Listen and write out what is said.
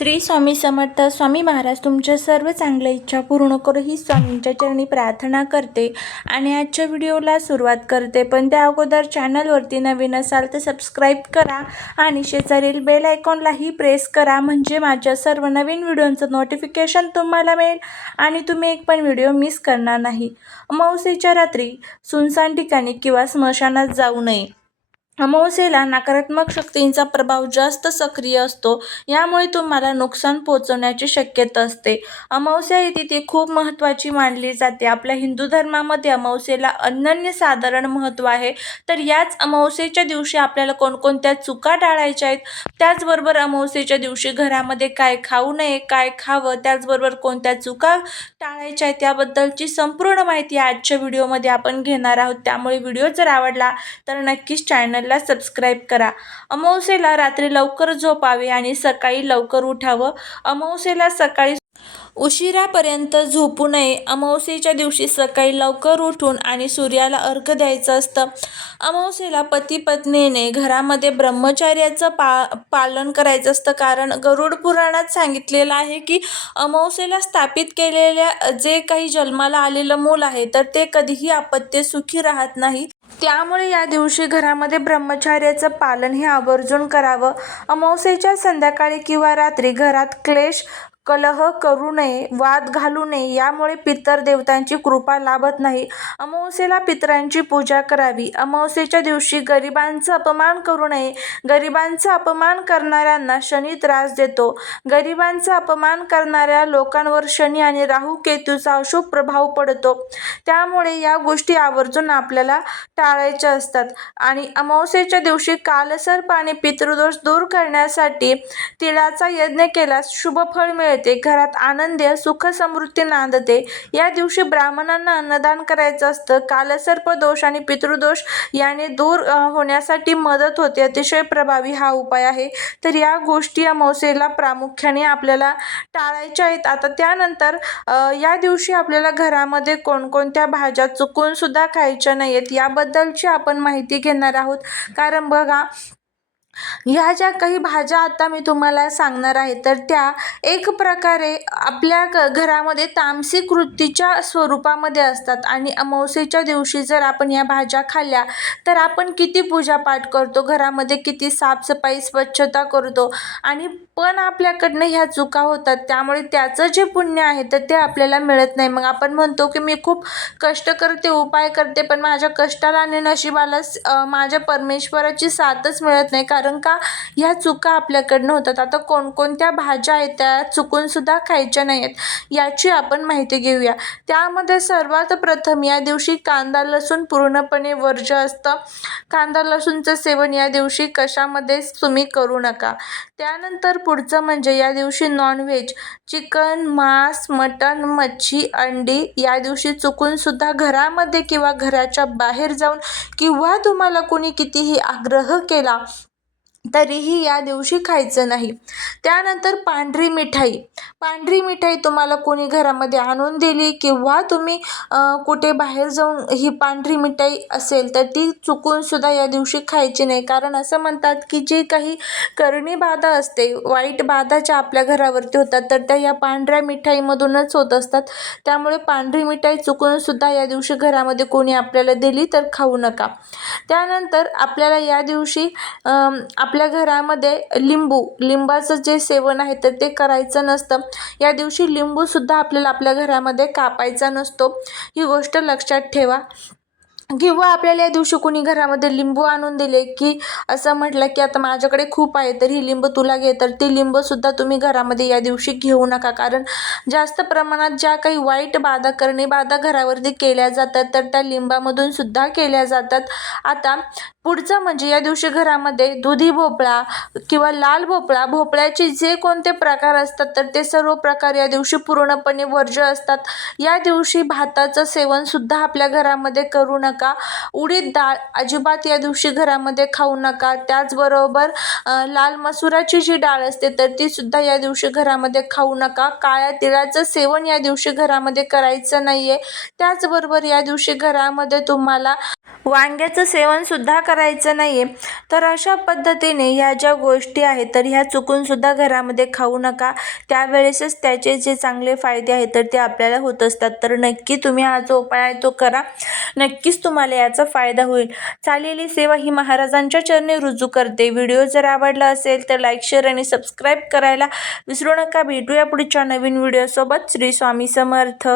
श्री स्वामी समर्थ स्वामी महाराज तुमच्या सर्व चांगल्या इच्छा पूर्ण करू ही स्वामींच्या चरणी प्रार्थना करते आणि आजच्या व्हिडिओला सुरुवात करते. पण त्या अगोदर चॅनलवरती नवीन असाल तर सबस्क्राईब करा आणि शेजारील बेल आयकॉनलाही प्रेस करा. म्हणजे माझ्या सर्व नवीन व्हिडिओंचं नोटिफिकेशन तुम्हाला मिळेल आणि तुम्ही एक पण व्हिडिओ मिस करणार नाही. अमावस्येच्या रात्री सुनसान ठिकाणी किंवा स्मशानात जाऊ नये. अमावस्येला नकारात्मक शक्तींचा प्रभाव जास्त सक्रिय असतो. यामुळे तुम्हाला नुकसान पोहोचवण्याची शक्यता असते. अमावस्या ही तिथी खूप महत्त्वाची मानली जाते. आपल्या हिंदू धर्मामध्ये अमावस्येला अनन्य साधारण महत्त्व आहे. तर याच अमावस्येच्या दिवशी आपल्याला कोणकोणत्या चुका टाळायच्या आहेत? त्याचबरोबर अमावस्येच्या दिवशी घरामध्ये काय खाऊ नये काय खावं त्याचबरोबर कोणत्या चुका टाळायच्या आहेत त्याबद्दलची संपूर्ण माहिती आजच्या व्हिडिओमध्ये आपण घेणार आहोत. त्यामुळे व्हिडिओ जर आवडला तर नक्कीच चॅनल चॅनलला सबस्क्राईब करा. अमावस्येला रात्री लवकर झोपावे आणि सकाळी लवकर उठावं. अमावस्येला सकाळी उशिरापर्यंत झोपू नये. अमावस्येच्या दिवशी सकाळी लवकर उठून आणि सूर्याला अर्घ द्यायचं असतं. अमावस्येला पती पत्नीने घरामध्ये ब्रह्मचर्याचं पा पालन करायचं असतं. कारण गरुड पुराणात सांगितलेलं आहे की अमावस्येला स्थापित केलेल्या जे काही जन्माला आलेलं मूल आहे तर ते कधीही आपत्ते सुखी राहत नाही. त्यामुळे या दिवशी घरामध्ये ब्रह्मचर्याचं पालन हे आवर्जून करावं. अमावस्येच्या संध्याकाळी किंवा रात्री घरात क्लेश कलह करू नये वाद घालू नये यामुळे पितर देवतांची कृपा लाभत नाही. अमावस्येला पितरांची पूजा करावी. अमावस्येच्या दिवशी गरिबांचा अपमान करू नये. गरिबांचा अपमान करणाऱ्यांना शनी त्रास देतो. गरिबांचा अपमान करणाऱ्या लोकांवर शनी आणि राहू केतूचा अशुभ प्रभाव पडतो. त्यामुळे या गोष्टी आवर्जून आपल्याला टाळायच्या असतात. आणि अमावस्येच्या दिवशी कालसर्प आणि पितृदोष दूर करण्यासाठी तिळाचा यज्ञ केल्यास शुभ फळ मिळते घरात आनंद सुख समृद्धी नांदते. या दिवशी ब्राह्मणांना अन्नदान करायचं असतं. कालसर्प दोष आणि पितृदोष याने दूर होण्यासाठी मदत होते. अतिशय प्रभावी हा उपाय आहे. तर या गोष्टी अमावस्येला प्रामुख्याने आपल्याला टाळायच्या आहेत. आता त्यानंतर या दिवशी आपल्याला घरामध्ये कोणकोणत्या भाज्या चुकून सुद्धा खायच्या नाही आहेत याबद्दलची आपण माहिती घेणार आहोत. कारण बघा ह्या ज्या काही भाज्या आता मी तुम्हाला सांगणार आहे तर त्या एक प्रकारे आपल्या ग घरामध्ये तामसी कृतीच्या स्वरूपामध्ये असतात. आणि अमावस्येच्या दिवशी जर आपण या भाज्या खाल्ल्या तर आपण किती पूजापाठ करतो घरामध्ये किती साफसफाई स्वच्छता करतो आणि पण आपल्याकडनं ह्या चुका होतात. त्यामुळे त्याचं जे पुण्य आहे तर ते आपल्याला मिळत नाही. मग आपण म्हणतो की मी खूप कष्ट करते उपाय करते पण माझ्या कष्टाला आणि नशिबाला माझ्या परमेश्वराची साथच मिळत नाही. कारण कारण का ह्या चुका आपल्याकडनं होतात. आता कोणकोणत्या भाज्या आहेत त्या चुकूनसुद्धा खायच्या नाही आहेत याची आपण माहिती घेऊया. त्यामध्ये सर्वात प्रथम या दिवशी कांदा लसूण पूर्णपणे वर्ज्य असतं. कांदा लसूणचं सेवन या दिवशी कशामध्येच तुम्ही करू नका. त्यानंतर पुढचं म्हणजे या दिवशी नॉनव्हेज चिकन मांस मटण मच्छी अंडी या दिवशी चुकूनसुद्धा घरामध्ये किंवा घराच्या बाहेर जाऊन किंवा तुम्हाला कोणी कितीही आग्रह केला तरीही या दिवशी खायचं नाही. त्यानंतर पांढरी मिठाई पांढरी मिठाई तुम्हाला कोणी घरामध्ये आणून दिली किंवा तुम्ही कुठे बाहेर जाऊन ही पांढरी मिठाई असेल तर ती चुकूनसुद्धा या दिवशी खायची नाही. कारण असं म्हणतात की जी काही करणी बाधा असते वाईट बाधा ज्या आपल्या घरावरती होतात तर त्या या पांढऱ्या मिठाईमधूनच होत असतात. त्यामुळे पांढरी मिठाई चुकूनसुद्धा या दिवशी घरामध्ये कोणी आपल्याला दिली तर खाऊ नका. त्यानंतर आपल्याला या दिवशी आपल्या घरामध्ये लिंबू लिंबाचं जे सेवन आहे तर ते करायचं नसतं. या दिवशी लिंबूसुद्धा आपल्याला आपल्या घरामध्ये कापायचा नसतो. ही गोष्ट लक्षात ठेवा. किंवा आपल्याला या दिवशी कोणी घरामध्ये लिंबू आणून दिले की असं म्हटलं की आता माझ्याकडे खूप आहे तर ही लिंबू तुला घे तर ती लिंबूसुद्धा तुम्ही घरामध्ये या दिवशी घेऊ नका. कारण जास्त प्रमाणात ज्या काही वाईट बाधा करणे बाधा घरावरती केल्या जातात तर त्या लिंबामधून सुद्धा केल्या जातात. आता पुढचं म्हणजे या दिवशी घरामध्ये दुधी भोपळा किंवा लाल भोपळा भोपळ्याचे जे कोणते प्रकार असतात तर ते सर्व प्रकार या दिवशी पूर्णपणे वर्ज्य असतात. या दिवशी भाताचं सेवनसुद्धा आपल्या घरामध्ये करू नका. उडीद डाळ अजिबात या दिवशी घरामध्ये खाऊ नका. त्याचबरोबर लाल मसुराची जी डाळ असते तर ती सुद्धा या दिवशी घरामध्ये खाऊ नका. काळ्या तिळाचं सेवन या दिवशी घरामध्ये करायचं नाही आहे त्याचबरोबर या दिवशी घरामध्ये तुम्हाला वांग्याचं सेवनसुद्धा करायचं नाही आहे तर अशा पद्धतीने ह्या ज्या गोष्टी आहेत तर ह्या चुकूनसुद्धा घरामध्ये खाऊ नका. त्यावेळेसच त्याचे जे चांगले फायदे आहेत तर ते आपल्याला होत असतात. तर नक्की तुम्ही हा जो उपाय आहे तो करा. नक्कीच तुम्हाला याचा फायदा होईल. चाललेली सेवा ही महाराजांच्या चरणी रुजू करते. व्हिडिओ जर आवडला असेल तर लाईक शेअर आणि सबस्क्राईब करायला विसरू नका. भेटूया पुढच्या नवीन व्हिडिओसोबत. श्री स्वामी समर्थ.